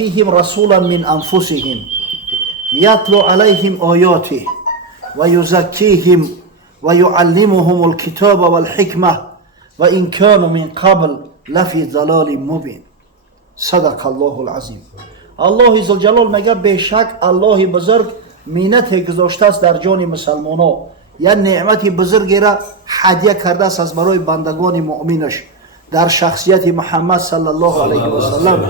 فيهم رسولا من أنفسهم يتلو عليهم آياته ويزكيهم ويعلمهم الكتاب والحكمة وإن كانوا من قبل لفي ضلال مبين. صدق الله العظیم. الله ذوالجلال میگه بیشک الله بزرگ مینت گذاشته است در جان مسلمانان، یا نعمت بزرگی را هدیه کرده است از برای بندگان مؤمنش در شخصیت محمد صلی الله علیه و سلم.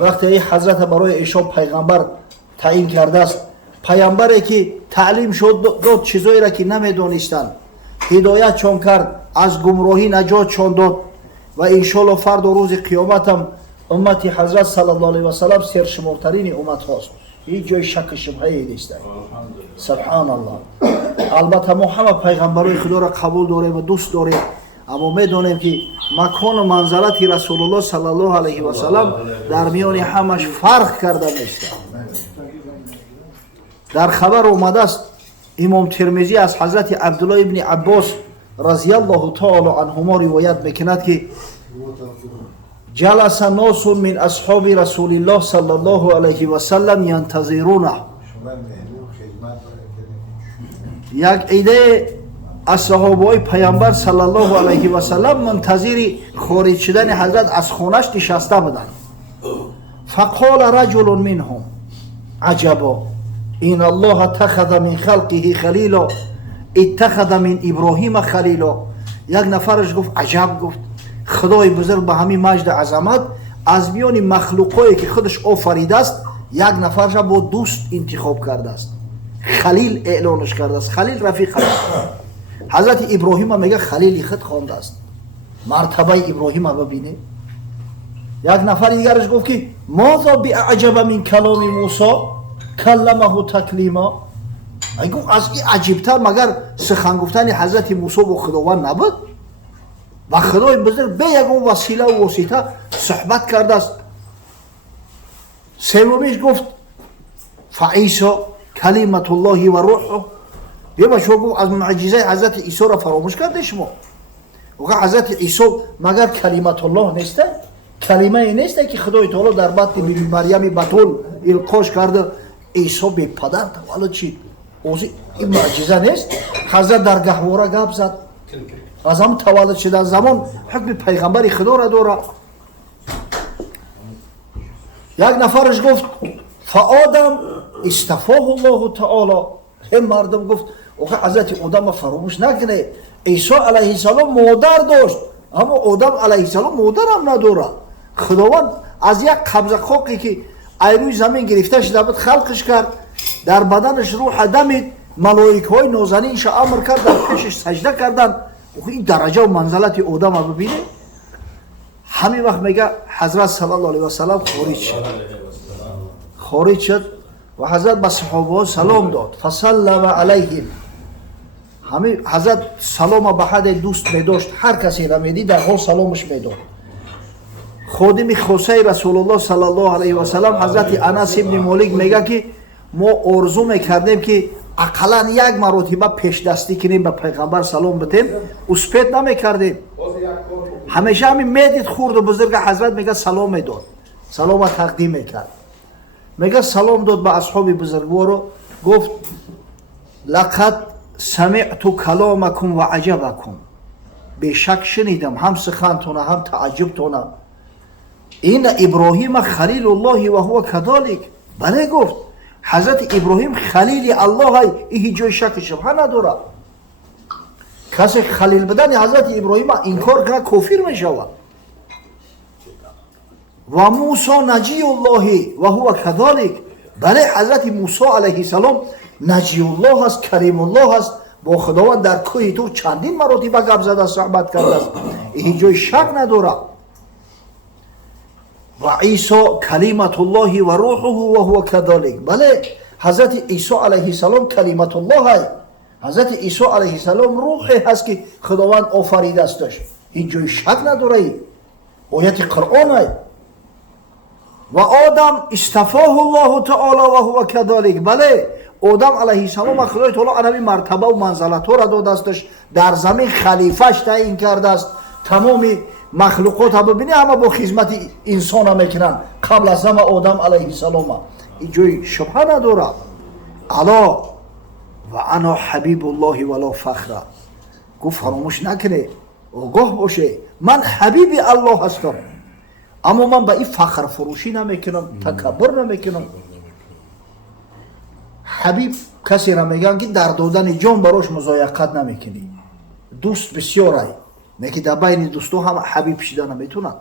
وقتی این حضرت برای ایشان پیغمبر تعیین کرده است، پیامبری که تعلیم شد داد چیزایی را که نمیدونستند، هدایت چون کرد، از گمراهی نجات چون داد و انشالله فردا روز قیامت هم امت حضرت صلی الله علیه و سلم سرشمارترین امت هاست. هیچ جای شک شبهه نیست. سبحان الله. البته ما همه پیغمبرای خدا را قبول داریم و دوست داریم، اما میدونیم که مکان و منزلت رسول الله صلی الله علیه و سلم در میان همش فرق کرده نیست. در خبر اومده است، امام ترمذی از حضرت عبدالله ابن عباس رضی الله تعالی عنهما روایت میکند که جلس ناس من اصحاب رسول الله صلی الله علیه و سلم ینتظرونه. یک عده از صحابه پیامبر صلی الله علیه و سلم منتظر خارج شدن حضرت از خانه‌اش نشسته بودند. فقال رجل منهم عجبا ان الله اتخذ من خلقه خلیلا اتخذ من ابراهیم خلیلا. یک نفرش گفت عجب، گفت خدای بزرگ به همین مجد عظمت از میان مخلوقایی که خودش آفریده است یک نفرش با دوست انتخاب کرده است، خلیل اعلانش کرده است. خلیل رفیق است. حضرت ابراهیم میگه خلیل خود خوانده است. مرتبه ابراهیم رو ببینه. یک نفر دیگرش گفت که ماذا بعجب من کلام موسی کلمه تکلیما. گفت از این عجیبتر مگر سخن گفتن حضرت موسی با خداوند نبود؟ و خدای بزرگ به یک وسیله و واسطه صحبت کرده است. سومیش گفت فعیسی کلمت الله و روحه. یه بچه گفت از معجزه حضرت عیسی را فراموش کرده شما؟ و حضرت عیسی مگر کلمت الله نیسته؟ کلمه نیسته که خدای تعالی در بطن بیبی مریم بتول القاش کرده عیسی به پدر تولد چی؟ این معجزه نیست؟ حضرت در گهواره گپ زد، از هم تولد شدن زمان حکم پیغمبر خدا را داره. یک نفرش گفت فآدم استفاه الله تعالی. هم مردم گفت حضرت آدم فراموش نکنه، عیسی علیه السلام مادر داشت اما آدم علیه السلام مادر هم نداره. خداوند از یک قبضه خاکی که ایروی زمین گرفته شده بود خلقش کرد، در بدنش روح دمید، ملائکه های نازنینش امر کرد در پیشش سجده کردن. این درجه و منزلت آدم رو ببینه. همین وقت میگه حضرت صلی الله علیه و سلم خارج شد و حضرت به صحابه سلام داد. فسلم علیهم. همین حضرت سلام به حد دوست میداشت، هر کسی را میدید در حال سلامش میداد. خادم خاصه رسول الله صلی الله علیه و سلم حضرت انس ابن مالک میگه که ما آرزو میکردیم که اقلا یک مرتبه پیش دستی کنیم به پیغمبر سلام بدیم، اسپید نمیکردیم. همیشه همین میدید خورد و بزرگ حضرت میگه سلام میداد، سلام تقدیم میکرد. میگه سلام داد به اصحاب بزرگوار، گفت لقد سمعت کلامکم و عجبکم. بیشک شنیدم هم سخنتونه هم تعجبتونه. این ابراهیم خلیل الله و هو کذالک. بله گفت حضرت ابراهیم خلیل الله های، این جای شک شبهه نداره. کسی خلیل بدن حضرت ابراهیم انکار کنه کافر میشود. و موسی نجی الله و هو کذالک. بله حضرت موسی علیه السلام نجی الله است، کریم الله است، با خداوند در کوه طور چندین مراتب گپ زده صحبت کرده است. این جای شک نداره. و عیسی کلمت الله و روحه و هو کذالک. بله حضرت عیسی علیه السلام کلمت الله است. حضرت عیسی علیه السلام روحی هست که خداوند آفریده استش. هیچ جای شک نداره. آیت قرآن است. و آدم استفاه الله تعالی و هو کذالک. بله آدم علیه السلام خدای تعالی عربی مرتبه و منزلت ها را داده استش، در زمین خلیفهش تعیین کرده است، تمام مخلوقات ها ببینی همه با خدمت انسان ها میکنن قبل از همه آدم علیه السلام. این جای شبهه نداره. الا و انا حبیب الله ولا فخر. گفت فراموش نکنه، آگاه باشه من حبیب الله هستم، اما من به این فخر فروشی نمیکنم، تکبر نمیکنم. حبیب کسی را میگن که در دادن جان براش مضایقت نمیکنی. دوست بسیار ای میگه در بین دوستو هم حبیب شده نمیتونن.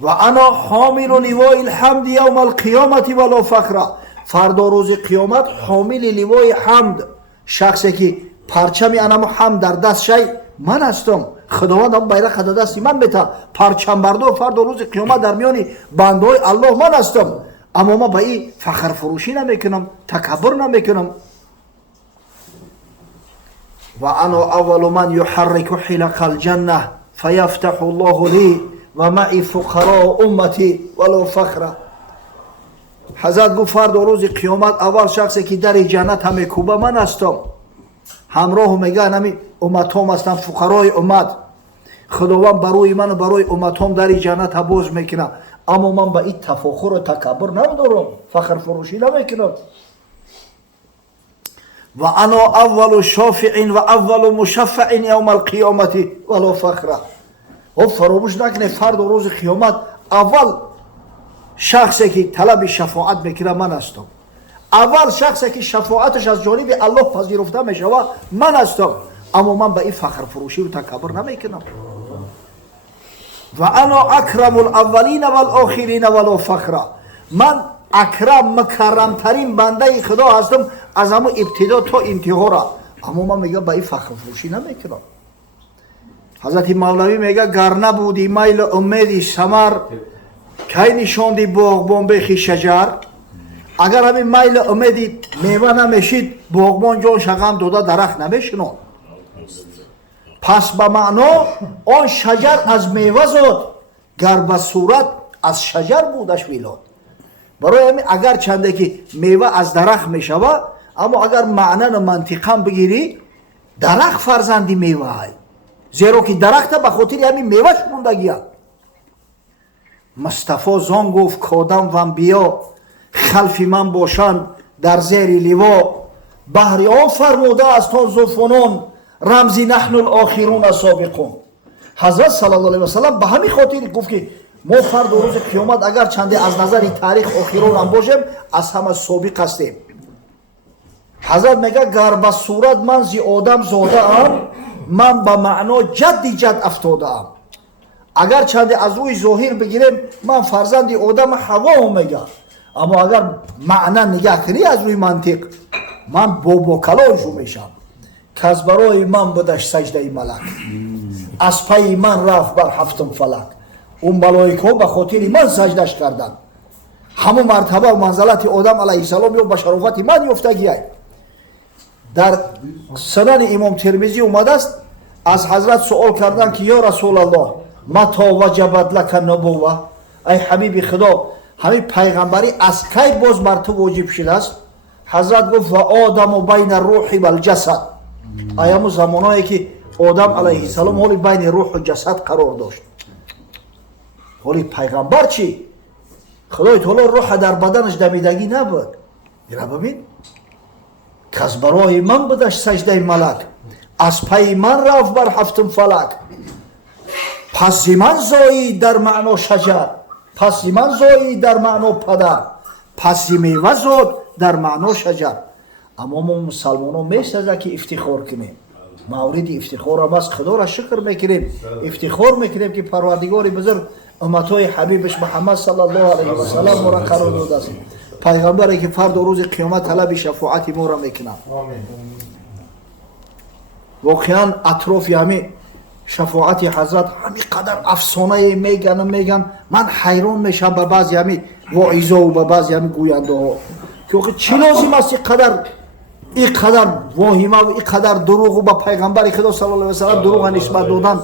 و انا حامل لوای الحمد یوم القیامت ولا فخر. فردا روز قیامت حامل لوای حمد، شخصی که پرچم انم حمد در دست شی من هستم. خداوند هم بیرق در دستی من میته، پرچم بردار فردا روز قیامت در میان بندهای الله من هستم، اما ما به این فخر فروشی نمیکنم، تکبر نمیکنم. و انا اول من یحرک حلق الجنه فیفتح الله لی و معی فقراء امتی ولو فخر. حضرت گفت فردا روز قیامت اول شخصی که در جنت هم میکوبه من هستم، همراه میگن همی امتام هستن، فقرای امت. خداوند برای من و برای امتام در جنت باز میکنه، اما من به این تفاخر و تکبر ندارم، فخر فروشی نمیکنم. و انا اول شافع و اول مشفع یوم القیامت ولا فخر. و فراموش نکنه فردا روز قیامت اول شخصی که طلب شفاعت میکنه من هستم، اول شخصی که شفاعتش از جانب الله پذیرفته میشوه من هستم، اما من به این فخر فروشی و تکبر نمیکنم. و انا اکرم الاولین والآخرین ولا فخر. من اکرم مکرم ترین بنده خدا هستم از همون ابتدا تا انتها را، اما من میگم به این فخر فروشی نمیکنم. حضرت مولوی میگه گر نبودی میل امیدی ثمر کی نشاندی باغبان بخی شجر. اگر همین میل امیدی میوه نمیشید باغبان جان شغم داده درخت نمیشنون. پس به معنا آن شجر از میوه زاد، گر به صورت از شجر بودش میلاد. برای همین اگر چنده که میوه از درخت میشوه، اما اگر معنا منطقا بگیری درخت فرزندی میوه های، زیرا که درخت به خاطر همین میوهش موندگی هست. مصطفی زان گفت کادم و انبیا خلف من باشند در زیر لوا، بهر آن فرموده است آن زفنان رمزی نحن الاخرون سابقون. حضرت صلی الله علیه و سلم به همین خاطر گفت که ما فردا روز قیامت اگر چنده از نظر تاریخ آخرون هم باشیم از همه سابق هستیم. حضرت میگه گر به صورت من زی آدم زاده ام، من به معنا جدی جد افتاده ام. اگر چنده از روی ظاهر بگیریم من فرزند آدم حوا هم میگه، اما اگر معنا نگاه کنی از روی منطق من بابا کلانشو میشم. کس برای من بدش سجده ملک، از پای من رفت بر هفتم فلک. اون ملائکه به خاطر من سجدش کردن. همون مرتبه و منزلت آدم علیه السلام یا به شرافت من یافتگی. در سنن امام ترمذی اومده است از حضرت سوال کردن که یا رسول الله متى وجبت لك النبوه، ای حبیب خدا همین پیغمبری از کی باز بر تو واجب شده است؟ حضرت گفت و آدم و بین الروح و الجسد. ایام زمانایی که آدم علیه السلام حالی بین روح و جسد قرار داشت. حالی پیغمبر چی؟ خدای تعالی روح در بدنش دمیدگی نبود. اینا ببین کس برای من بدش سجده ملک، از پای من رفت بر هفتم فلک. پس من زایی در معنا شجر، پس من زایی در معنا پدر، پس میوه زاد در معنا شجر. اما ما مسلمان ها میسازه که افتخار کنیم، مورد افتخار هم است. خدا را شکر میکنیم، افتخار میکنیم که پروردگار بزرگ امتهای حبیبش محمد صلی الله علیه و سلم ما را قرار داده است، پیغمبری که فردا روز قیامت طلب شفاعت ما را میکنه. واقعا اطراف همین شفاعت حضرت همین قدر افسانه میگن من حیران میشم به بعضی همین واعظا و به بعضی همین گوینده ها که چی لازم است این قدر واهمه و این قدر دروغ و به پیغمبر خدا صلی الله علیه و سلم دروغ نسبت دادن،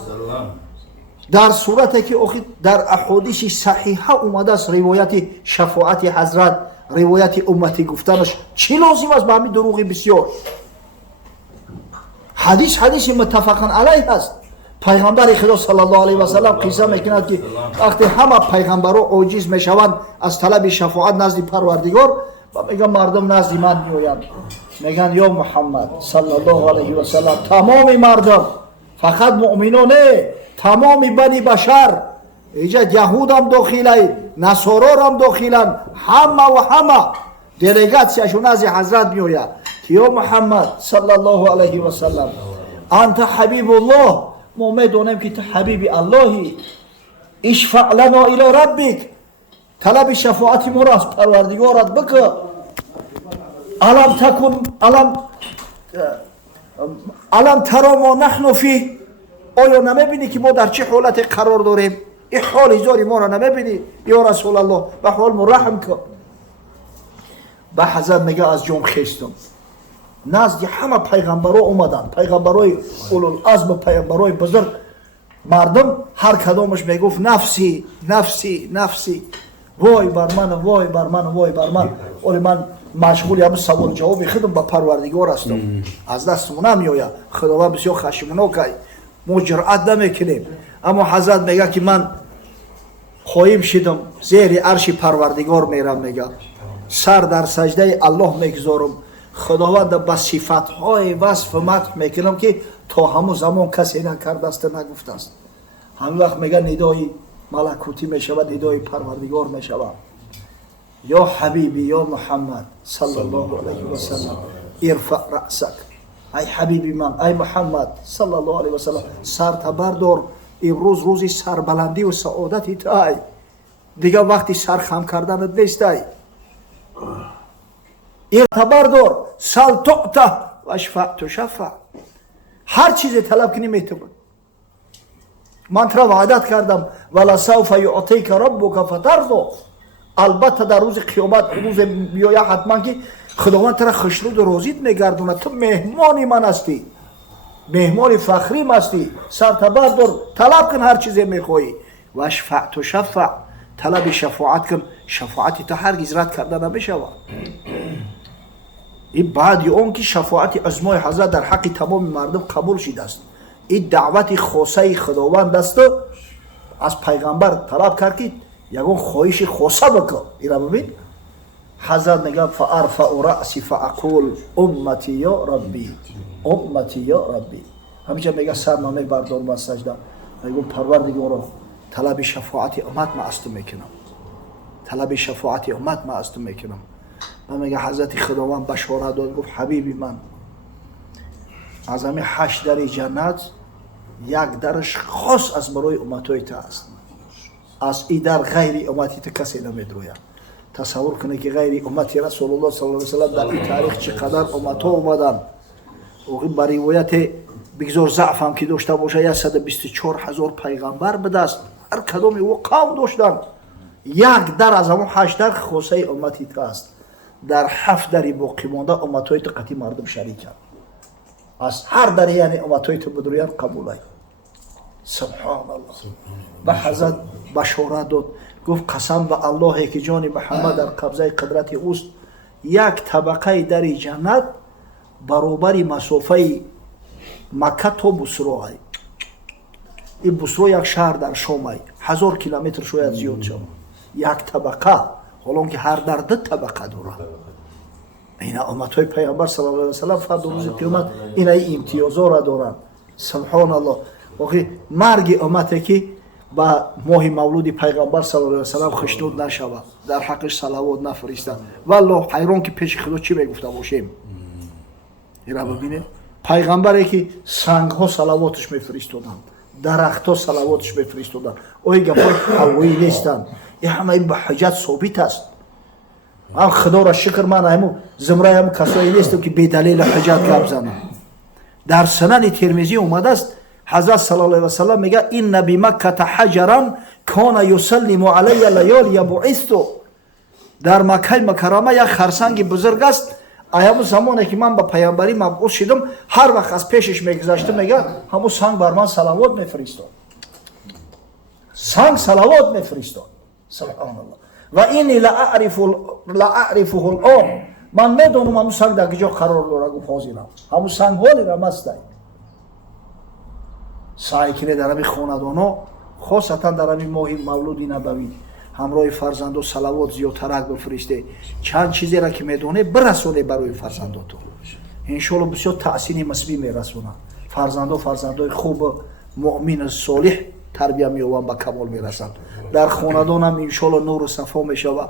در صورتی که در احادیث صحیحه اومده است روایت شفاعت حضرت، روایت امتی گفتنش چی لازم است به همین دروغ بسیار؟ حدیث متفقا علیه است. پیغمبر خدا صلی الله علیه و سلم قصه میکند که وقتی همه پیغمبرها عاجز میشوند از طلب شفاعت نزد پروردگار و میگن مردم نزد من میآیند، میگن یا محمد صلی الله علیه و سلم تمام مردم، فقط مؤمنان نه، تمام بنی بشر، اینجا یهود هم داخله، نصارا هم داخلن، همه و همه دلیگاتشون از حضرت میآید که یا محمد صلی الله علیه و سلم انت حبیب الله، ما میدونیم که تو حبیب اللهی، اشفع لنا الی ربک، طلب شفاعت ما را از پروردگارت بکن. الم ترا ما نحن فی، آیا نمیبینی که ما در چه حالت قرار داریم؟ این حال هزاری ما را نمیبینی یا رسول الله؟ به حال ما رحم کن. به حضرت میگه از جام خستم، نزد همه پیغمبرها اومدن، پیغمبرای اولوالعزم، پیغمبرای بزرگ، مردم هر کدامش میگفت نفسی نفسی نفسی، وای بر من وای بر من وای بر من. ولی من مشغول هم سوال جواب خودم با پروردگار هستم، از دستمون نمیآید، خداوند بسیار خشمناکه، ما جرأت نمیکنیم. اما حضرت میگه که من خواهیم شدم زیر عرش پروردگار میرم، میگه سر در سجده الله میگذارم، خداوند با صفاتهای وصف مدح میکنم که تا همون زمان کسی نکرده است نگفته است. همین وقت میگه ندای ملکوتی میشود، ندای پروردگار میشود، یا حبیبی یا محمد صلی الله علیه و سلم ارفع رأسک، ای حبیبی من، ای محمد صلی الله علیه و سلم سر بردار، امروز روزی سربلندی و سعادتی تو، دیگه وقتی سر خم کردنت نیست. بردار، سل تعطى و اشفع تشفع، هر چیزی طلب کنی میتونی. من تو را وعدت کردم ولسوف یعطیک ربک فترضی، البته در روز قیامت روز بیاید حتما که خداوند تو را خوشنود و راضی میگردونه، تو مهمان من هستی، مهمان فخریم هستی، سر بردار طلب کن هر چیزی میخوایی، و اشفع تشفع، طلب شفاعت کن، شفاعت تو هرگز رد کرده نمیشود. این بعد اون که شفاعت عظمای حضرت در حق تمام مردم قبول شده است، این دعوت خاصه خداوند است، از پیغمبر طلب کرد که یگون خواهش خاصه بکن. این را ببین حضرت میگه فارفع رأسی فاقول امتی یا ربی، امتی یا ربی، همیشه میگه سر نامه بردارم با سجده، میگم پروردگارا طلب شفاعت امت ما از تو میکنم، طلب شفاعت امت ما از تو میکنم. و میگه حضرت خداوند بشارت داد، گفت حبیبی من، از همه 8 در جنت یک درش خاص از برای امتای تو است، از این در غیر امتی تو کسی نمیدروید. تصور کنه که غیر امتی رسول الله صلی الله علیه و سلم در این تاریخ چقدر امتها اومدن، و با روایت بگذار ضعف هم که داشته باشه 124,000 پیغمبر به دست، هر کدام او قوم داشتن، یک در از همون 8 در خاصه امتی تو است، در 7 در باقی مانده امتهای تو قطعی مردم شریکن، از هر در یعنی امتهای تو بدرویان قبولای. سبحان الله. به حضرت بشارت داد، گفت قسم به الله که جان محمد در قبضه قدرت اوست، یک طبقه در جنت برابر مسافه مکه تا بصره، این بصره یک شهر در شام، 1000 کیلومتر شاید زیاد شد، یک طبقه، حالا که هر در 2 طبقه داره. این امتهای پیامبر صلی الله علیه و سلم فردا روز قیامت این امتیازها را دارند. سبحان الله. واقعی مرگ امتی که با ماه مولود پیغمبر صلی الله علیه و سلم خشنود نشود، در حقش صلوات نفرستند. والله حیران که پیش خدا چی میگفته باشیم. این را ببینید، پیغمبری که سنگ ها صلواتش میفرستادند، درخت ها صلواتش میفرستادند، اوی گفای هوایی نیستند، این همه به حجت ثابت است. من خدا را شکر، من همو زمره همو کسایی نیستم که بی دلیل حجت گپ زنم. در سنن ترمذی اومده است حضرت صلی الله علیه و سلم میگه این بمکه حجرا کان یسلم علی لیالی بعثت، در مکه مکرمه یک خرسنگ بزرگ است، ایام زمانی که من با پیامبری مبعوث شدم هر وقت از پیشش میگذشتم میگه همون سنگ بر من صلوات میفرستاد، سنگ صلوات میفرستاد. سبحان الله. و اینی لاعرفه الان، من میدونم همون سنگ در کجا قرار داره. گفت حاضرم همون سنگ حالی را مستای. سعی کنه در همین خاندانا خاصتا در همین ماه مولود نبوی همراه فرزندو صلوات زیادتر بفرسته، چند چیزی را که میدونه برسونه برای فرزنداتون. انشالله بسیار تأثیر مثبت میرسونه. فرزندای خوب مؤمن صالح تربیت مییابند به کمال میرسند. در خاندان هم انشالله نور و صفا میشود.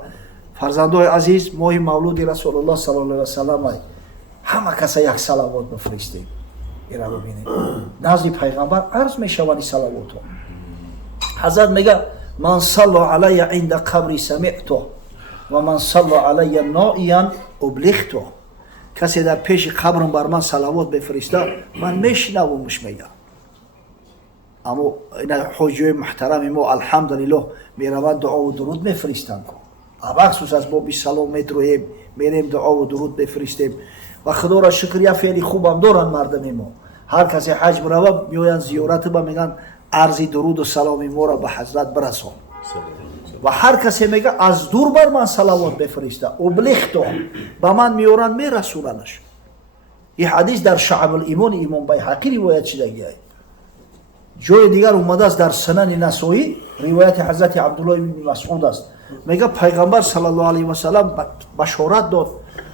فرزندای عزیز ماه مولود رسول الله صلی الله علیه و سلم همه کسا یک صلوات بفرستیم. اینا ببینید نزد پیغمبر عرض میشوند این صلوات. حضرت میگه من صلی علی عند قبری سمعته و من صلی علی نائیا ابلغته. کسی در پیش قبرم بر من صلوات بفرسته من میشنومش. میگه اما این حجای محترم ما الحمدلله میروند دعا و درود میفرستند. مخصوص از بابی سلام میترویم میریم دعا و درود بفرستیم و خدا را شکر. یا فعلی خوبم دارن مردم ما. هر کسی حج بروه میآیند زیارت با میگن عرض درود و سلام ما را به حضرت برسان. و هر کسی میگه از دور بر من صلوات بفرسته ابلغته به من میارن میرسوننش. این حدیث در شعب الایمان امام بیهقی روایت شده. جای دیگر اومده است در سنن نسائی روایت حضرت عبدالله بن مسعود است. میگه پیغمبر صلی الله علیه و سلم بشارت داد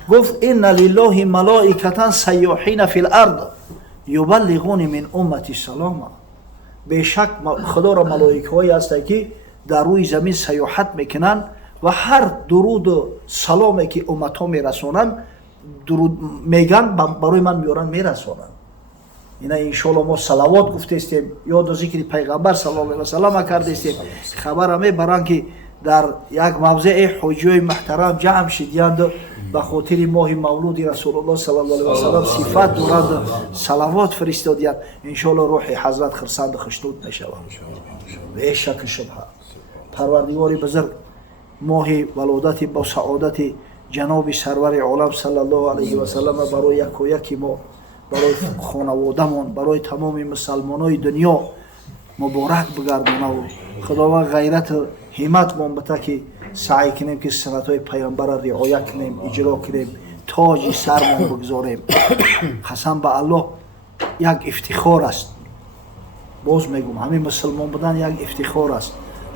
گفت ان لله ملائکه سیاحین فی الارض یبلغون من امتی سلام. بیشک خدا را ملائکه هایی هست که در روی زمین سیاحت میکنن و هر درود و سلامی که امت ها میرسونن درود میگن برای من میارن میرسونن. اینا انشالله ما صلوات گفته استیم یاد و ذکر پیغمبر صلی الله علیه و سلم کرده استیم. خبر همه بران که در یک موضع حجای محترم جمع شدیند به خاطر ماه مولود رسول الله صلی الله علیه و سلم صفات دارند صلوات فرستادند. انشالله روح حضرت خرسند و خشنود نشود به شک شبهه. پروردگار بزرگ ماه ولادت با سعادت جناب سرور عالم صلی الله علیه و سلم برای یک و یکی ما، برای خانواده‌مان، برای تمام مسلمانای دنیا مبارک بگردونه و خداوند غیرت همت ما بده که سعی کنیم که سنت‌های پیامبر را رعایت کنیم، اجرا کنیم، تاج سرمان بگذاریم. قسم به الله یک افتخار است. باز میگم همین مسلمان بودن یک افتخار است.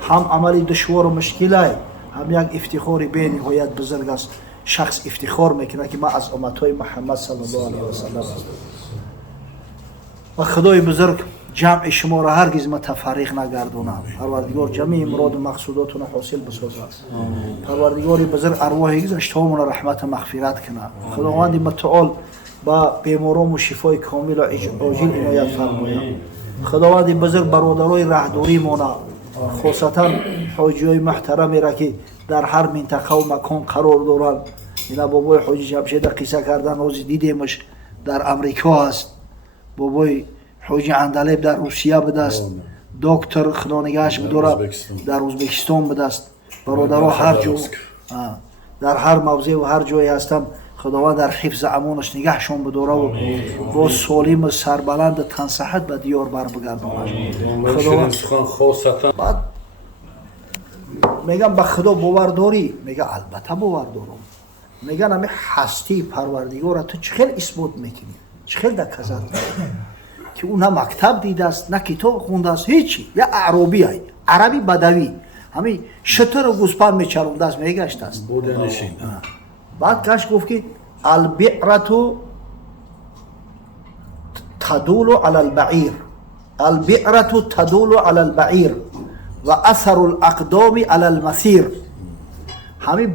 هم عملی دشوار و مشکل است، هم یک افتخار بی نهایت بزرگ است. شخص افتخار میکنه که ما از امتهای محمد صلی الله علیه و سلم هستیم. و خدای بزرگ جمع شما را هرگز متفرق نگردونه. پروردگار جمعی مراد و مقصوداتون حاصل بسازد. پروردگار بزرگ ارواح گذشته‌هامون را رحمت و مغفرت کنه. خداوند متعال با بیماران و شفای کامل و عاجل عنایت فرماید. خداوند بزرگ برادرای راهداری مونه، خاصتا حاجیای محترمی را که در هر منطقه و مکان قرار دارند. اینا بابای حاجی جمشید قصه کردن روز دیدیمش در امریکا هست. بابای حاجی اندلیب در روسیه بوده است. دکتر خدا نگهش بداره در ازبکستان بوده است. برادرها هر جا در هر موضع و هر جایی هستن. خداوند در حفظ امانش نگهشون بداره و با سالم سربلند تن صحت به دیار بر بگردونه. خداوند بعد میگم به خدا باور داری؟ میگه البته باور دارم. میگن همه هستی پروردگار تو چخیل اثبات میکنی؟ چخیل در کذب که اون نه مکتب دیده است نه کتاب خونده است هیچی. یا عربی های عربی بدوی همین شتر و گوسپند میچرونده است میگشت است. بعد کش گفت که البعرة تدول على البعیر، البعرة تدول على البعیر و اثر الاقدام على المسیر. همین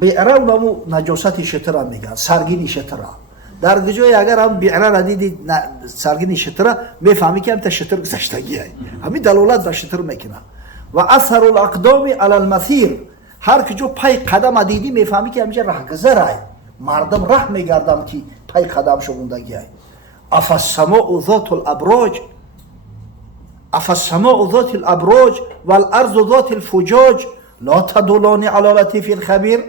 بعره اونمو نجاست شتر هم میگن، سرگین شتر هم. در جای اگر هم بعره را دیدی سرگین شتر میفهمی که هم تا شتر گذشتگی هست. همین دلالت به شتر میکنه. و اثر الاقدام علی المسیر، هر که جو پای قدم دیدی میفهمی که همینجا رهگذر هست. مردم راه میگردن که پای قدم شوندگی هست. افالسماء ذات الابراج، افالسماء ذات الابراج والارض ذات الفجاج لا تدلان علی لطیف الخبیر.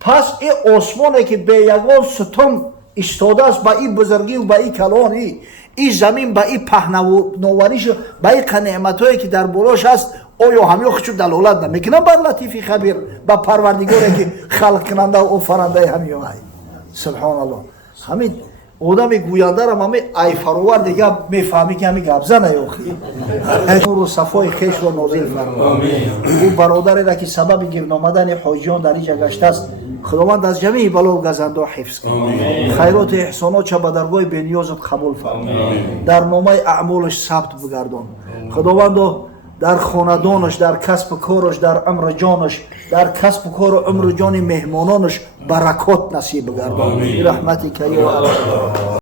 پس این آسمانه که به یگان ستون ایستاده است با این بزرگی و با این کلانی، این زمین با این پهناوریش با این نعمتایی که در بالاش هست، آیا همه خودشون دلالت نمیکنن بر لطیف خبیر، با پروردگاری که خلق کننده و آفریننده همه هست. سبحان الله. همین آدم گوینده را همی ای فروور دیگه میفهمی که همی گپ زنه یوخی نور و صفای خیش رو نازل فرما. او برادری را که سبب گرد آمدن حاجیان در اینجا گشته است خداوند از جمیع بلا و گزنده حفظ کن. خیرات و احسانات چه به درگاه بنیازت قبول فرما. در نامه اعمالش ثبت بگردان. خداوند در خاندانش، در کسب کارش، در عمر جانش، در کسب کار و عمر جان مهمانانش برکات نصیب بگردان. رحمتی که یا الله.